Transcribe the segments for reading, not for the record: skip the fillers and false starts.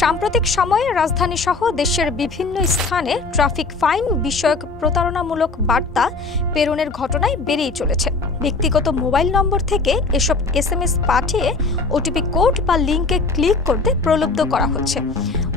সাম্প্রতিক সময়ে রাজধানী সহ দেশের বিভিন্ন স্থানে ট্রাফিক ফাইন বিষয়ক প্রতারণামূলক বার্তা প্রেরণের ঘটনায় বেড়েই চলেছে। ব্যক্তিগত মোবাইল নম্বর থেকে এসব এসএমএস পাঠিয়ে ওটিপি কোড বা লিঙ্কে ক্লিক করতে প্রলুব্ধ করা হচ্ছে।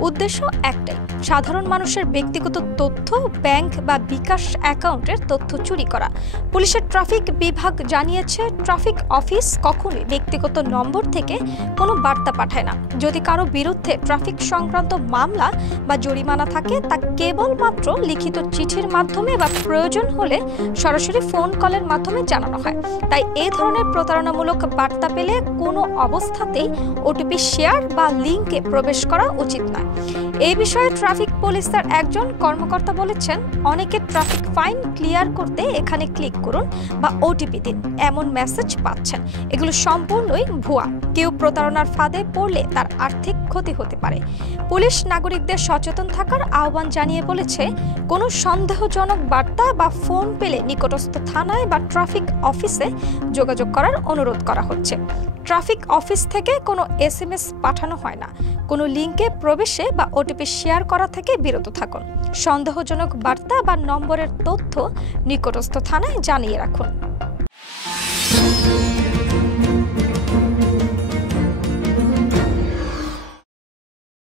উদ্দেশ্য একটাই, সাধারণ মানুষের ব্যক্তিগত তথ্য, ব্যাংক বা বিকাশ অ্যাকাউন্টের তথ্য চুরি করা। পুলিশের ট্রাফিক বিভাগ জানিয়েছে, ট্রাফিক অফিস কখনোই ব্যক্তিগত নম্বর থেকে কোনো বার্তা পাঠায় না। যদি কারো বিরুদ্ধে ট্রাফিক সংক্রান্ত মামলা বা জরিমানা থাকে, তা কেবলমাত্র লিখিত চিঠির মাধ্যমে বা প্রয়োজন হলে সরাসরি ফোন কলের মাধ্যমে জানানো হয়। তাই এই ধরনের প্রতারণামূলক বার্তা পেলে কোনো অবস্থাতেই ওটিপি শেয়ার বা লিঙ্কে প্রবেশ করা উচিত নয়। এই বিষয়ে ট্রাফিক পুলিশের একজন কর্মকর্তা বলেছেন, অনেকে ট্রাফিক ফাইন ক্লিয়ার করতে এখানে ক্লিক করুন বা ওটিপি দিন এমন মেসেজ পাচ্ছেন। এগুলো সম্পূর্ণই ভুয়া। কেউ প্রতারণার ফাঁদে পড়লে তার আর্থিক ক্ষতি হতে পারে। পুলিশ নাগরিকদের সচেতন থাকার আহ্বান জানিয়ে বলেছে, কোনো সন্দেহজনক বার্তা বা ফোন পেলে নিকটস্থ থানায় বা ট্রাফিক অফিসে যোগাযোগ করার অনুরোধ করা হচ্ছে। ট্রাফিক অফিস থেকে কোনো এসএমএস পাঠানো হয় না। কোনো লিঙ্কে প্রবেশে বা ওটিপি শেয়ার করা থেকে বিরত থাকুন। সন্দেহজনক বার্তা বা নম্বরের তথ্য নিকটস্থ থানায় জানিয়ে রাখুন।